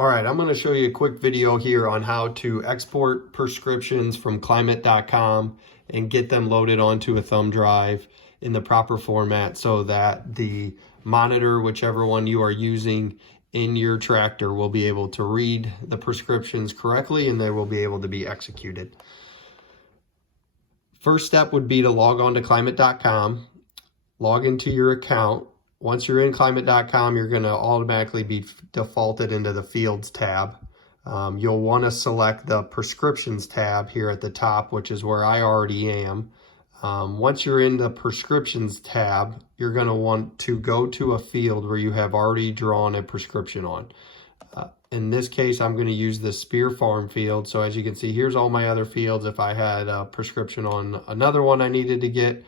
All right, I'm going to show you a quick video here on how to export prescriptions from climate.com and get them loaded onto a thumb drive in the proper format so that the monitor, whichever one you are using in your tractor, will be able to read the prescriptions correctly and they will be able to be executed. First step would be to log on to climate.com, log into your account. Once you're in climate.com, you're going to automatically be defaulted into the Fields tab. You'll want to select the Prescriptions tab here at the top, which is where I already am. Once you're in the Prescriptions tab, you're going to want to go to a field where you have already drawn a prescription on. In this case, I'm going to use the Spear Farm field. So as you can see, here's all my other fields. If I had a prescription on another one I needed to get,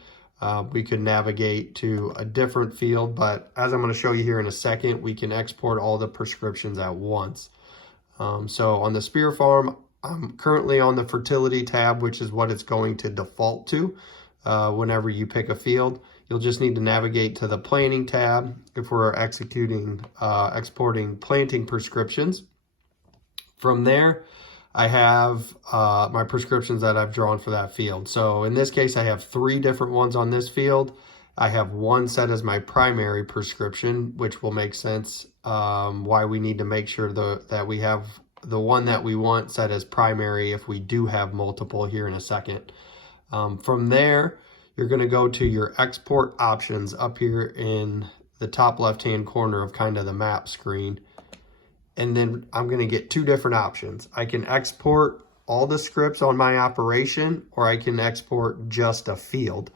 we could navigate to a different field, but as I'm going to show you here in a second, we can export all the prescriptions at once. So on the Spear Farm, I'm currently on the Fertility tab, which is what it's going to default to whenever you pick a field. You'll just need to navigate to the Planting tab if we're exporting planting prescriptions. From there, I have my prescriptions that I've drawn for that field. So in this case, I have 3 different ones on this field. I have one set as my primary prescription, which will make sense why we need to make sure that we have the one that we want set as primary if we do have multiple here in a second. From there, you're going to go to your export options up here in the top left-hand corner of kind of the map screen. And then I'm going to get 2 different options. I can export all the scripts on my operation, or I can export just a field.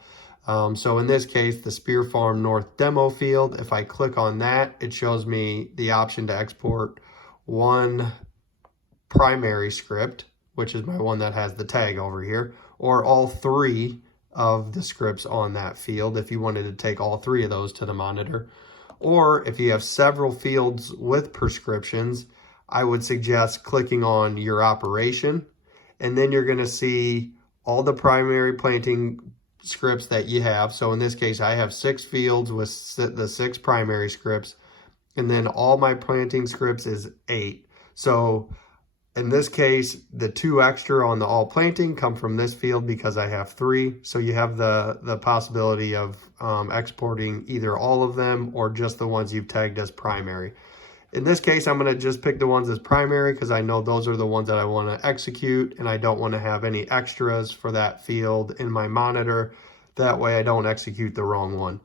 So in this case, the Spear Farm North demo field, if I click on that, it shows me the option to export one primary script, which is my one that has the tag over here, or all 3 of the scripts on that field if you wanted to take all 3 of those to the monitor. Or if you have several fields with prescriptions, I would suggest clicking on your operation, and then you're going to see all the primary planting scripts that you have. So in this case, I have 6 fields with the 6 primary scripts, and then all my planting scripts is 8. So in this case, the 2 extra on the all planting come from this field because I have 3. So you have the possibility of exporting either all of them or just the ones you've tagged as primary. In this case, I'm going to just pick the ones as primary because I know those are the ones that I want to execute, and I don't want to have any extras for that field in my monitor. That way I don't execute the wrong one.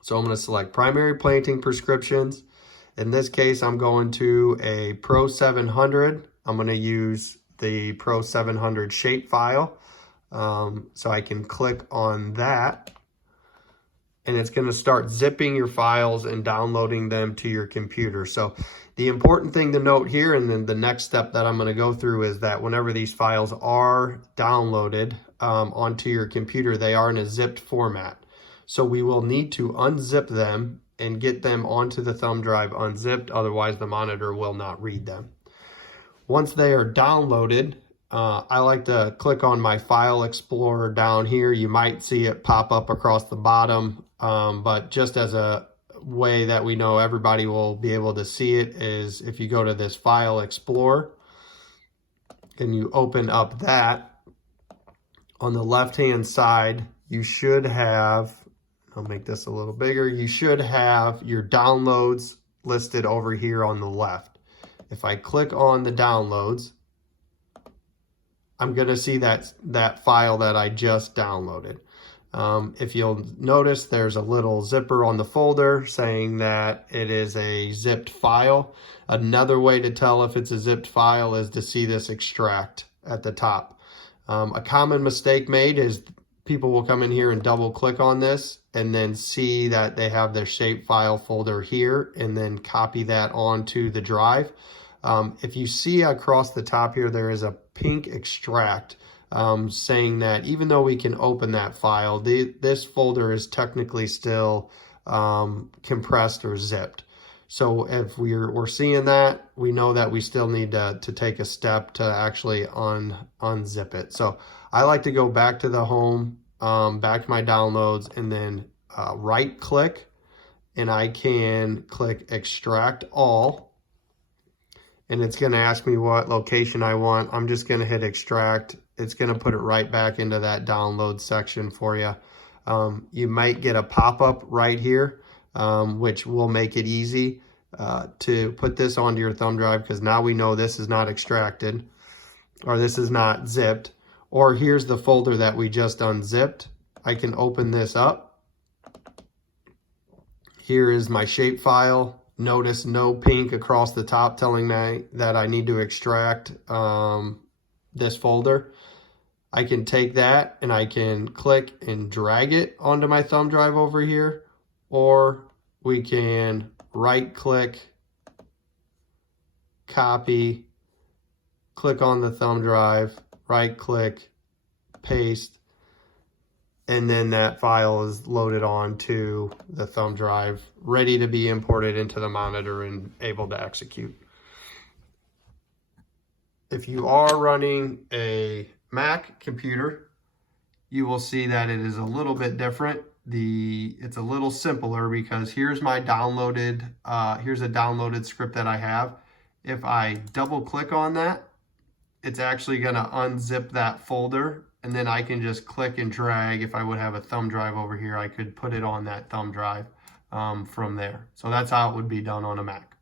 So I'm going to select primary planting prescriptions. In this case, I'm going to a Pro 700. I'm going to use the Pro 700 shape file. So I can click on that, and it's going to start zipping your files and downloading them to your computer. So the important thing to note here, and then the next step that I'm going to go through, is that whenever these files are downloaded onto your computer, they are in a zipped format. So we will need to unzip them and get them onto the thumb drive unzipped, otherwise the monitor will not read them. Once they are downloaded, I like to click on my File Explorer down here. You might see it pop up across the bottom, but just as a way that we know everybody will be able to see it is if you go to this File Explorer and you open up that, on the left-hand side, you should have, I'll make this a little bigger, you should have your downloads listed over here on the left. If I click on the downloads, I'm going to see that file that I just downloaded. If you'll notice, there's a little zipper on the folder saying that it is a zipped file. Another way to tell if it's a zipped file is to see this extract at the top. A common mistake made is people will come in here and double click on this and then see that they have their shape file folder here and then copy that onto the drive. If you see across the top here, there is a pink extract saying that even though we can open that file, this folder is technically still compressed or zipped. So if we're seeing that, we know that we still need to take a step to actually unzip it. So I like to go back to the home, back to my downloads, and then right click, and I can click extract all. and it's going to ask me what location I want. I'm just going to hit extract. It's going to put it right back into that download section for you. You might get a pop-up right here, which will make it easy to put this onto your thumb drive, because now we know this is not extracted, or this is not zipped. Or here's the folder that we just unzipped. I can open this up. Here is my shape file. Notice no pink across the top telling me that I need to extract this folder. I can take that and I can click and drag it onto my thumb drive over here, or we can right click, copy, click on the thumb drive, right click, paste, and then that file is loaded onto the thumb drive, ready to be imported into the monitor and able to execute. If you are running a Mac computer, you will see that it is a little bit different. It's a little simpler, because here's my downloaded, here's a downloaded script that I have. If I double click on that, it's actually going to unzip that folder, and then I can just click and drag. If I would have a thumb drive over here, I could put it on that thumb drive from there. So that's how it would be done on a Mac.